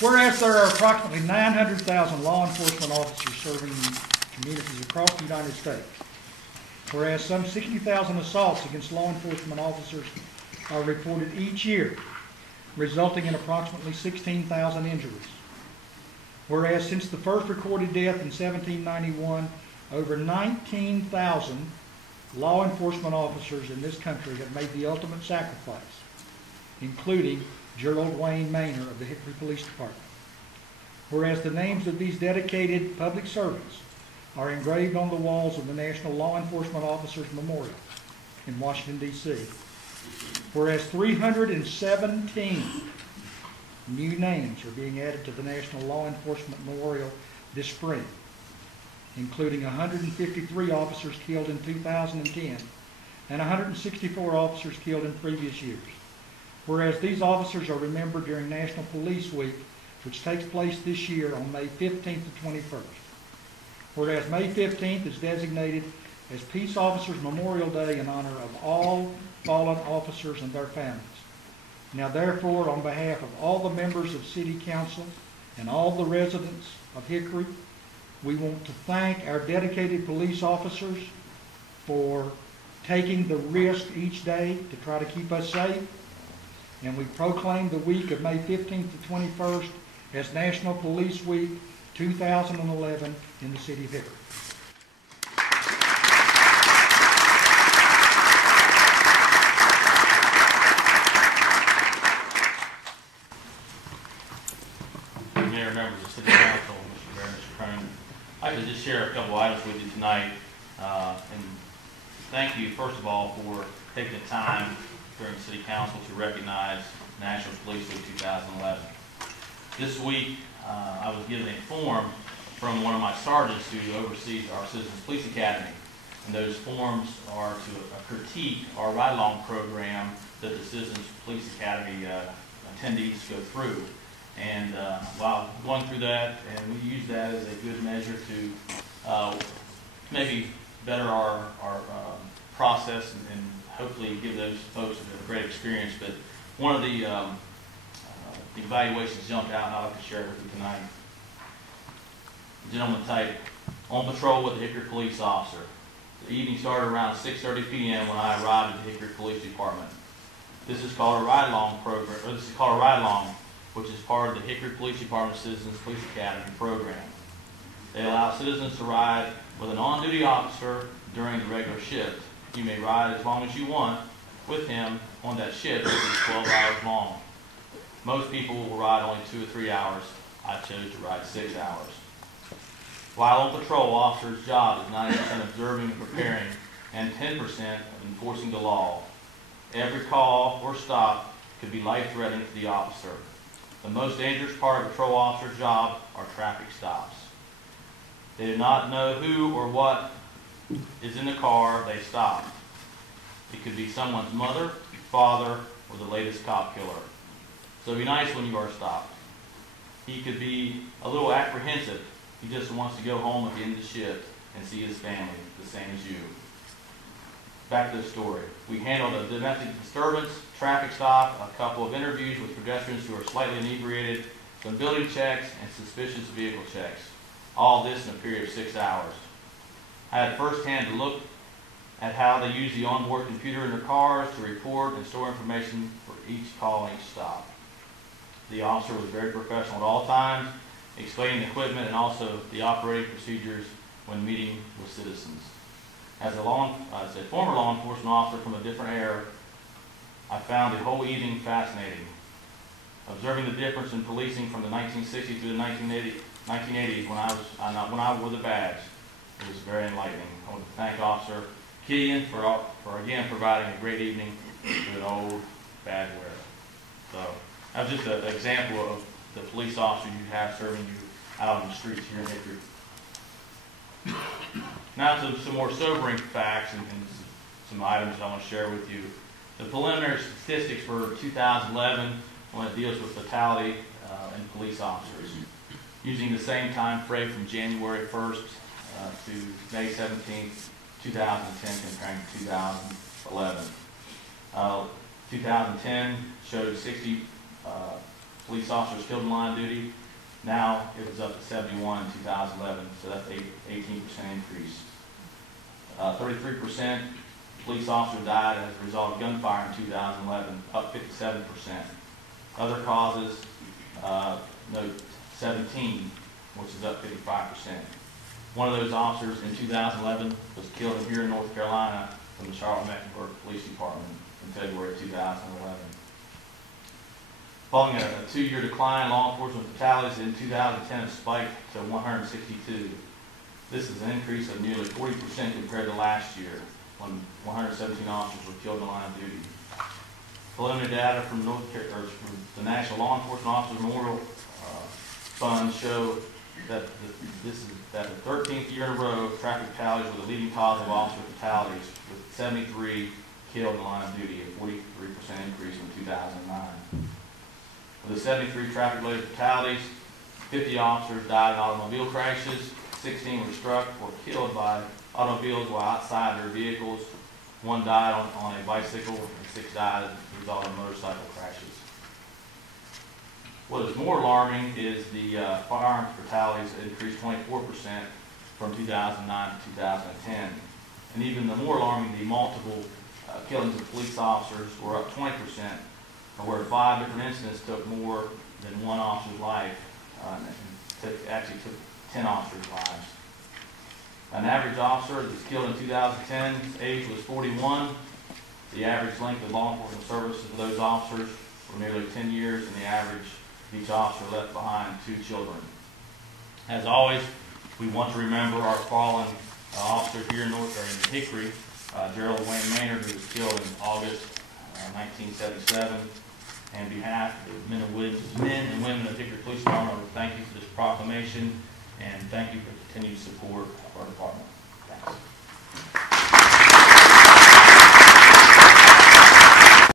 Whereas there are approximately 900,000 law enforcement officers serving communities across the United States. Whereas some 60,000 assaults against law enforcement officers are reported each year, resulting in approximately 16,000 injuries. Whereas since the first recorded death in 1791, over 19,000 law enforcement officers in this country have made the ultimate sacrifice, including Gerald Wayne Maynard of the Hickory Police Department. Whereas the names of these dedicated public servants are engraved on the walls of the National Law Enforcement Officers Memorial in Washington, D.C. Whereas 317 new names are being added to the National Law Enforcement Memorial this spring, including 153 officers killed in 2010 and 164 officers killed in previous years. Whereas these officers are remembered during National Police Week, which takes place this year on May 15th to 21st. Whereas May 15th is designated as Peace Officers Memorial Day in honor of all fallen officers and their families. Now therefore, on behalf of all the members of City Council and all the residents of Hickory, we want to thank our dedicated police officers for taking the risk each day to try to keep us safe. And we proclaim the week of May 15th to 21st as National Police Week 2011 in the City of Hickory. Mayor, members of City Council, Mr. Mayor, Mr. Crone, I'd like to just share a couple items with you tonight. And thank you, first of all, for taking the time during City Council to recognize National Police Week 2011. This week, I was given a form from one of my sergeants who oversees our Citizens Police Academy. And those forms are to critique our ride-along program that the Citizens Police Academy attendees go through. And while going through that, and we use that as a good measure to maybe better our process and hopefully give those folks a great experience. But one of the evaluations jumped out and I'd like to share it with you tonight. The gentleman typed, "On patrol with the Hickory police officer. The evening started around 6:30 p.m. when I arrived at the Hickory Police Department. This is called a ride-along program, or this is called a ride-along, which is part of the Hickory Police Department Citizens Police Academy program. They allow citizens to ride with an on-duty officer during the regular shift. You may ride as long as you want with him on that shift, which is 12 hours long. Most people will ride only 2 or 3 hours. I chose to ride 6 hours. While on patrol, officer's job is 90% observing and preparing and 10% of enforcing the law. Every call or stop could be life-threatening to the officer. The most dangerous part of a patrol officer's job are traffic stops. They do not know who or what is in the car they stop. It could be someone's mother, father, or the latest cop killer. So be nice when you are stopped. He could be a little apprehensive. He just wants to go home at the end of the shift and see his family, the same as you." Back to the story. We handled a domestic disturbance, traffic stop, a couple of interviews with pedestrians who are slightly inebriated, some building checks, and suspicious vehicle checks. All this in a period of 6 hours. I had firsthand to look at how they use the onboard computer in their cars to report and store information for each call and each stop. The officer was very professional at all times, explaining the equipment and also the operating procedures when meeting with citizens. As a former law enforcement officer from a different era, I found the whole evening fascinating. Observing the difference in policing from the 1960s to the 1980s when I wore the badge, it was very enlightening. I want to thank Officer Killian for again providing a great evening to an old badge wearer. So that was just an example of the police officer you have serving you out on the streets here in Hickory. Now to some more sobering facts and some items I want to share with you. The preliminary statistics for 2011 when it deals with fatality and police officers, using the same time frame from January 1st to May 17th, 2010 comparing to 2011. 2010 showed police officers killed in line of duty. Now it was up to 71 in 2011, so that's an 18% increase. 33% police officers died as a result of gunfire in 2011, up 57%. Other causes, note 17, which is up 55%. One of those officers in 2011 was killed here in North Carolina from the Charlotte-Mecklenburg Police Department in February of 2011. Following a 2-year decline, law enforcement fatalities in 2010 have spiked to 162. This is an increase of nearly 40% compared to last year, when 117 officers were killed in the line of duty. Preliminary data from the National Law Enforcement Officers Memorial Fund show that the 13th year in a row, traffic fatalities were the leading cause of officer fatalities, with 73 killed in the line of duty, a 43% increase from 2009. Of the 73 traffic-related fatalities, 50 officers died in automobile crashes, 16 were struck or killed by automobiles while outside their vehicles, 1 died on a bicycle, and 6 died as a result of motorcycle crashes. What is more alarming is the firearms fatalities increased 24% from 2009 to 2010. And even the more alarming, the multiple killings of police officers were up 20%, where 5 different incidents took more than 1 officer's life, and actually took 10 officers' lives. An average officer that was killed in 2010, his age was 41. The average length of law enforcement services for those officers were nearly 10 years, and the average of each officer left behind 2 children. As always, we want to remember our fallen officer here in Hickory, Gerald Wayne Maynard, who was killed in August 1977. And on behalf of the men and women of Hickory Police Department, I would thank you for this proclamation, and thank you for continued support of our department. Thanks.